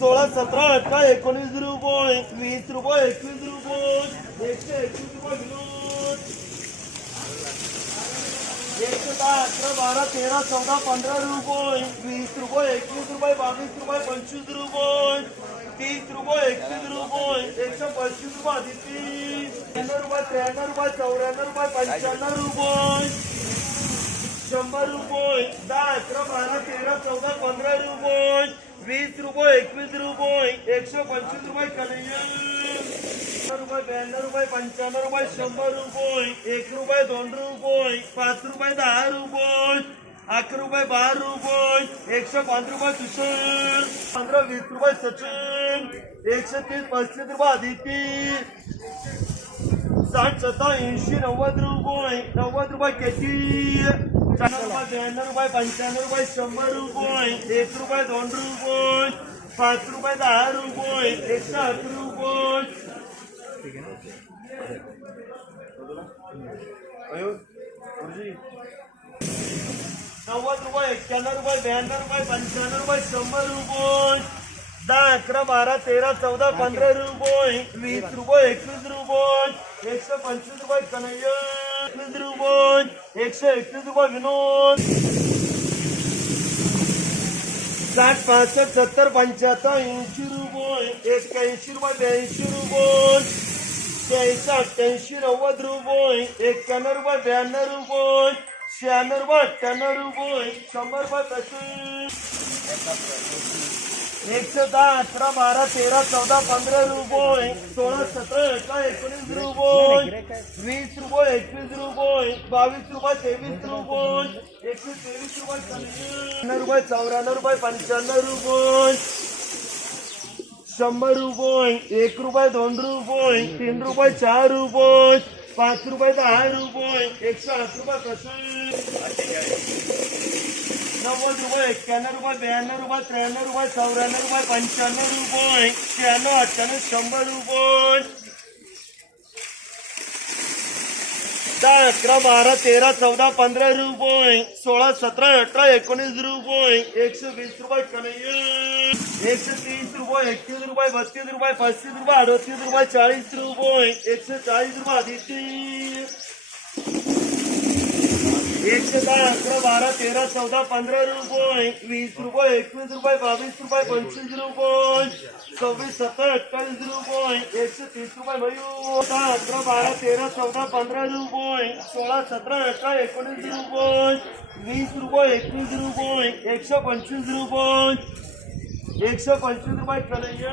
सोळा सतरा अठरा एकोणीस रुपये रुपये वीस रुपये रुपये बावीस रुपये पंचवीस रुपये, तीस रुपये एकशे पंचवीस रुपये रुपये रुपये વીસ રૂપિયા, એકવીસ રૂપિયા, એકસો પંચવીસ રૂપિયા કનૈયા. રૂપિયા બેન્ડર રૂપિયા, પંચાણું રૂપિયા, શંભર રૂપિયા, એક રૂપિયા, દોઢ રૂપિયા, પાંચ રૂપિયા, દહ રૂપિયા, આઠ રૂપિયા, બાર રૂપિયા, એકસો પાંચ રૂપિયા કિશોર પંદર, વીસ રૂપિયા સચિન એકસો ત્રીસ પચીસ રૂપિયા અદિતિ સાઠ સત્તા એંશી નવ્વદ રૂપિયા નવ્વદ રૂપિયા કેટી शहाण्णव रुपये ब्याण्णव रुपये पंच्याण्णव एक रुपये दोन रुपये पाच रुपये रुपये एकशे आठ रुपये नव्वद रुपये एक्क्याण्णव रुपये ब्याण्णव रुपये पंच्याण्णव रुपये शंभर रुपये दहा अकरा तेरा चौदा पंधरा रुपये वीस रुपये एकवीस रुपये एकशे पंचवीस रुपये कन्हैया रुपये एकशे एकतीस रुपये विनोद साठ पासष्ट सत्तर पंच्याहत्तर ऐंशी रुपये एक्क्याऐंशी रुपये ब्याऐंशी रुपये शहाऐंशी अठ्ठ्याऐंशी नव्वद रुपये एक्क्याण्णव रुपये ब्याण्णव रुपये. रुपये अठ्ठ्याण्णव रुपये शंभर रुपये पस्तीस एकशे दहा अकरा बारा तेरा अठरा वीस एकवीस बावीस रुपये तेवीस रुपये एकवीस तेवीस रुपये त्र्याण्णव रुपये चौऱ्याण्णव रुपये पंच्याण्णव शंभर रुपये, एक रुपये, दोन रुपये, तीन रुपये, चार रुपये પાંચ રૂપિયા તો હારું બોય એકસો આઠ રૂપિયા કશું નવ્વદ રૂપિયા એક્યાનો રૂપિયા બ્યાનો રૂપિયા ત્રેનો રૂપિયા ચૌરાનો રૂપિયા, પંચાણું રૂપિયા ત્યાંનો અઠાણું શંબર રૂપિયા. दहा अकरा बारा, तेरा, चौदा, पंधरा रुपये, सोळा, सतरा, अठरा एक रुपये, एकशे वीस रुपये कन्हैया. एकशे तीस रुपये, एकतीस रुपये, बत्तीस रुपये, पस्तीस रुपये, अडतीस रुपये, चाळीस रुपये, एकशे चाळीस रुपये आदिती एकशे दहा अकरा बारा तेरा चौदा पंधरा रुपये वीस रुपये एकवीस रुपये बावीस रुपये पंचवीस रुपये सव्वीस सत्तर अठ्ठावीस रुपये एकशे तीस रुपये मयूर दहा अकरा बारा तेरा चौदा पंधरा रुपये सोळा सतरा अठरा एकोणीस रुपये वीस रुपये एकवीस रुपये एकशे पंचवीस रुपये एकशे पंचवीस रुपये कन्हैया